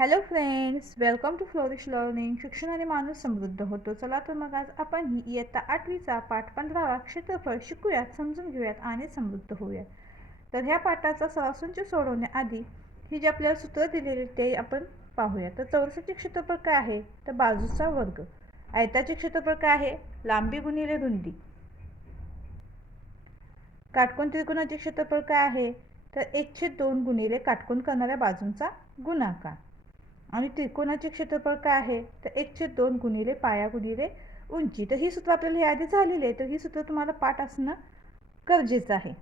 Hello friends welcome to Flourish learning शिक्षणाने माणूस समृद्ध होतो. चला तर मग आज आपण ही इयत्ता आठवीचा पाठ पंधरावा क्षेत्रफळ शिकूयात समजून घेऊयात आणि समृद्ध होऊयात. तर ह्या पाठाचा सरासंच सोडवण्याआधी ही जे आपल्याला सूत्र दिलेली ते आपण पाहूया तर चौरसाचे क्षेत्रफळ काय आहे? तर बाजूचा वर्ग. आयताचे क्षेत्रफळ काय आहे? लांबी गुणिले रुंदी. काटकोण त्रिकोणाचे क्षेत्रफळ काय आहे? तर एकशे दोन गुणिले काटकोण करणाऱ्या बाजूंचा गुणाकार. आणि त्रिकोणाचे क्षेत्रफळ काय आहे? तर एकशे दोन गुणिले पाया गुणिले उंची. तर ही सूत्र आपल्याला यादी झालेली आहे. तर ही सूत्र तुम्हाला पाठ असणं गरजेचं आहे.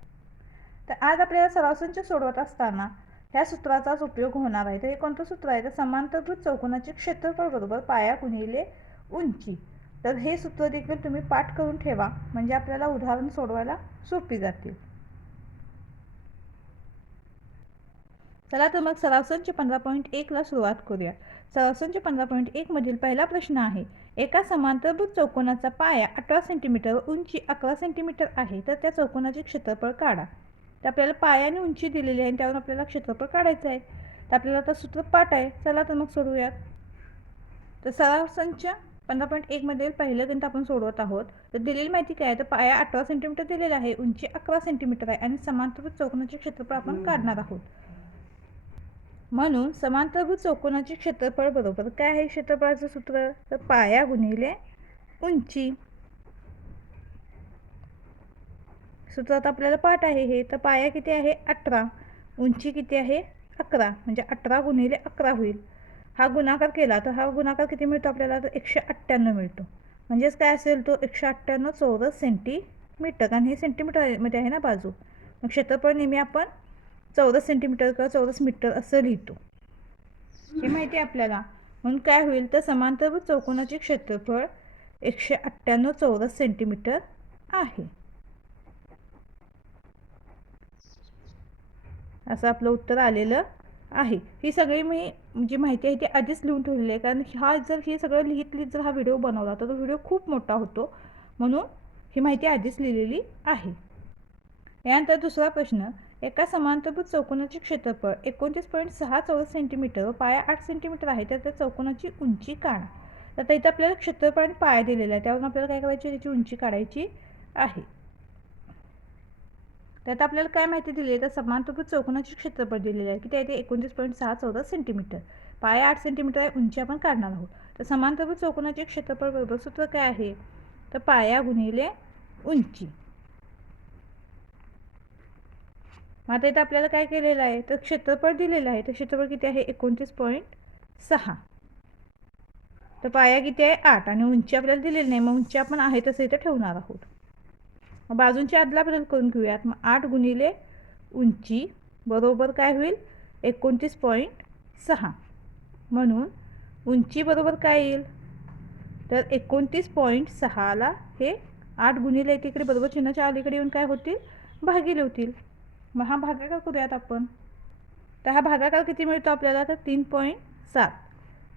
तर आज आपल्याला सरावसंच सोडवत असताना ह्या सूत्राचाच उपयोग होणार आहे. तर हे कोणतं सूत्र आहे? तर समांतरभूत चौकोनाचे क्षेत्रफळ बरोबर पाया गुणिले उंची. तर हे सूत्र देखील तुम्ही पाठ करून ठेवा. म्हणजे आपल्याला उदाहरण सोडवायला सोपी जातील. चला तर मग सरासंच पंधरा पॉईंट एकला सुरुवात करूया. सरासंच पंधरा पॉईंट एकमधील पहिला प्रश्न आहे. एका समांतरभूत चौकोनाचा पाया अठरा सेंटीमीटर व उंची अकरा सेंटीमीटर आहे तर त्या चौकोनाचे क्षेत्रफळ काढा. तर आपल्याला पाया आणि उंची दिलेली आहे त्यावर आपल्याला क्षेत्रफळ काढायचं आहे. तर आपल्याला आता सूत्र पाठ आहे. चला तर मग सोडवूयात तर सरासंच पंधरा पॉईंट एकमधील पहिलं गणित आपण सोडवत आहोत. तर दिलेली माहिती काय आहे? तर पाया अठरा सेंटीमीटर दिलेला आहे उंची अकरा सेंटीमीटर आहे आणि समांतरभूत चौकोनाचे क्षेत्रफळ आपण काढणार आहोत. म्हणून समांतरभूत चौकोनाचे क्षेत्रफळ बरोबर काय आहे क्षेत्रफळाचं सूत्र? तर पाया गुणिले उंची. सूत्रात आपल्याला पाठ आहे हे. तर पाया किती आहे? अठरा. उंची किती आहे? अकरा. म्हणजे अठरा गुणिले अकरा होईल. हा गुणाकार केला तर हा गुणाकार किती मिळतो आपल्याला? तर एकशे अठ्ठ्याण्णव मिळतो. म्हणजेच काय असेल तो? एकशे अठ्ठ्याण्णव चौरस सेंटीमीटर कारण हे सेंटीमीटरमध्ये आहे ना बाजू. मग क्षेत्रफळ नेहमी आपण चौदा सेंटीमीटर किंवा चौरस मीटर असं लिहितो. हे माहिती आहे आपल्याला म्हणून काय होईल तर समांतर चौकोनाचे क्षेत्रफळ एकशे अठ्ठ्याण्णव चौरस सेंटीमीटर आहे. असं आपलं उत्तर आलेलं आहे. ही सगळी मी जी माहिती आहे ती आधीच लिहून ठेवलेली आहे. कारण हा जर हे सगळं लिहित लिहित जर हा व्हिडिओ बनवला तर तो व्हिडिओ खूप मोठा होतो. म्हणून ही माहिती आधीच लिहिलेली आहे. यानंतर दुसरा प्रश्न एका समांतरभूत चौकोनाचे क्षेत्रफळ एकोणतीस पॉईंट सहा चौरस सेंटीमीटर व पाया आठ सेंटीमीटर आहे तर त्या चौकोनाची उंची काढा. तर आता इथं आपल्याला क्षेत्रफळ आणि पाया दिलेला आहे त्यावरून आपल्याला काय करायची त्याची उंची काढायची आहे. तर त्यात आपल्याला काय माहिती दिली आहे तर समांतरभूत चौकोनाचे क्षेत्रफळ दिलेलं आहे की त्या इथे एकोणतीस पॉईंट सहा चौरस सेंटीमीटर पाया आठ सेंटीमीटर आहे उंची आपण काढणार आहोत. तर समांतरभूत चौकोनाचे क्षेत्रफळ बरोबर सूत्र काय आहे? तर पाया गुणिले उंची. मग आता इथं आपल्याला काय केलेलं आहे? तर क्षेत्रफळ दिलेलं आहे. तर क्षेत्रफळ किती आहे? एकोणतीस पॉईंट सहा. तर पाया किती आहे? आठ. आणि उंची आपल्याला दिलेली नाही. मग उंची आपण आहे तसं इथं ठेवणार आहोत. मग बाजूंची आदला बदल करून घेऊयात. मग आठ गुणिले उंची बरोबर काय होईल? एकोणतीस पॉईंट सहा. म्हणून उंची बरोबर काय येईल? तर एकोणतीस पॉईंट सहाला हे आठ गुणिले तिकडे बरोबर चिन्हाच्या अलीकडे येऊन काय होतील? भागिले होतील. मग हा भागाकार करूयात आपण. तर हा भागाकार किती मिळतो आपल्याला? तर तीन पॉईंट सात.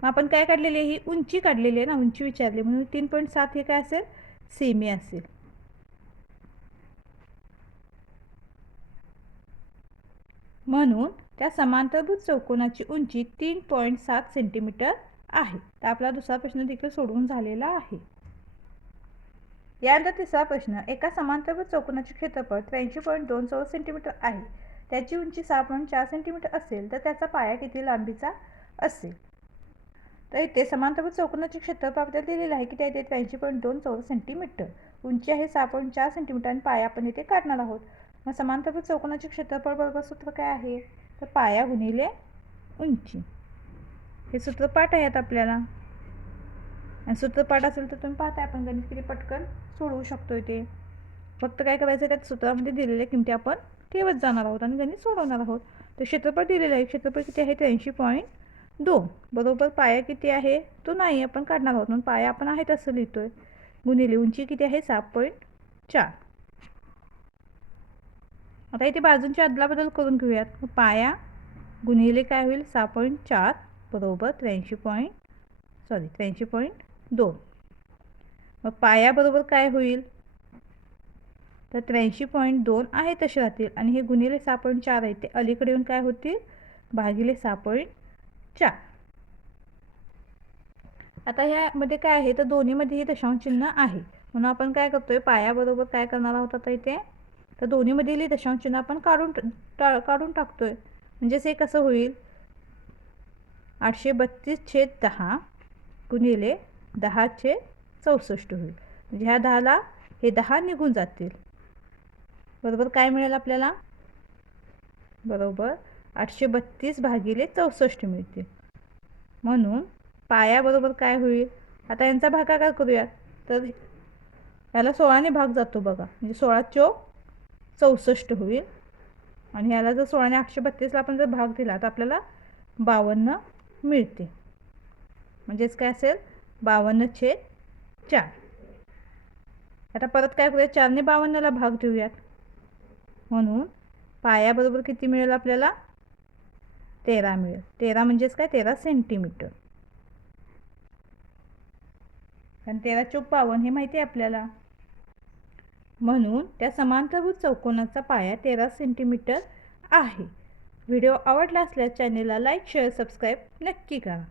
मग आपण काय काढलेली आहे? ही उंची काढलेली आहे ना? उंची विचारली. म्हणून तीन पॉईंट सात हे काय असेल? सेमी असेल. म्हणून त्या समांतरभूत चौकोनाची उंची तीन पॉईंट सात सेंटीमीटर आहे. तर आपला दुसरा प्रश्न देखील सोडवून झालेला आहे. यानंतर तिसरा प्रश्न एका समांतरभूत चौकोनाचे क्षेत्रफळ त्र्याऐंशी पॉईंट दोन चौदा सेंटीमीटर आहे. त्याची उंची सहा पॉईंट चार सेंटीमीटर असेल तर त्याचा पाया किती लांबीचा असेल? तर इथे समांतरभूत चौकोनाचे क्षेत्रफळ आपल्याला दिलेलं आहे की त्या इथे त्र्याऐंशी पॉईंट दोन चौदा सेंटीमीटर. उंची आहे सहा पॉईंट चार सेंटीमीटर आणि पाया आपण इथे काढणार आहोत. मग समांतरभूत चौकोनाचे क्षेत्रफळ बरोबर सूत्र काय आहे? तर पाया गुणिले उंची. हे सूत्र पाठ आहेत आपल्याला. आणि सूत्रपाठ असेल तर तुम्ही पाहताय आपण गणित किती पटकन सोडवू शकतो इथे फक्त काय करायचं त्यात सूत्रामध्ये दिलेल्या किमती आपण ठेवत जाणार आहोत आणि गणित सोडवणार आहोत. तर क्षेत्रफळ दिलेलं आहे. क्षेत्रफळ किती आहे? त्र्याऐंशी पॉईंट दोन. बरोबर पाया किती आहे? तो नाही आपण काढणार आहोत. म्हणून पाया आपण आहे तसं लिहितो आहे गुणिले उंची किती आहे? सात पॉईंट चार. आता इथे बाजूंची अदलाबदल करून घेऊयात. पाया गुणिले काय होईल? सहा पॉईंट चार. बरोबर त्र्याऐंशी पॉईंट सॉरी त्र्याऐंशी पॉईंट दोन. मग पायाबरोबर काय होईल? तर त्र्याऐंशी पॉईंट दोन आहे तसे राहतील. आणि हे गुणिले सहा पॉईंट चार आहे. ते अलीकडे येऊन काय होतील? भागिले सहा पॉईंट चार. आता ह्यामध्ये काय आहे? तर दोन्हीमध्येही दशांश चिन्ह आहे. म्हणून आपण काय करतोय? पायाबरोबर काय करणार आहोत आता इथे? तर दोन्हीमधील दशांश चिन्ह आपण काढून टा काढून टाकतोय. म्हणजेच हे कसं होईल? आठशे बत्तीस छेद दहा गुणिले दहाचे चौसष्ट होईल. म्हणजे ह्या दहाला हे दहा निघून जातील. बरोबर काय मिळेल आपल्याला? बरोबर. आठशे बत्तीस भागिले चौसष्ट मिळतील. म्हणून पायाबरोबर काय होईल? आता यांचा भागाकार करूयात. तर याला सोळाने भाग जातो बघा. म्हणजे सोळा चोक चौसष्ट होईल. आणि ह्याला जर सोळाने आठशे बत्तीसला आपण जर भाग दिला तर आपल्याला बावन्न मिळते म्हणजेच काय असेल? बावन्न छेद चार. आता परत काय करूया? चारने बावन्नला भाग देऊयात. म्हणून पायाबरोबर किती मिळेल आपल्याला? तेरा मिळेल. तेरा म्हणजेच काय? तेरा सेंटीमीटर कारण तेरा चौक बावन्न हे माहिती आहे आपल्याला? म्हणून त्या समांतरभूत चौकोनाचा पाया तेरा सेंटीमीटर आहे. व्हिडिओ आवडला असल्यास चॅनेलला लाईक शेअर सबस्क्राईब नक्की करा.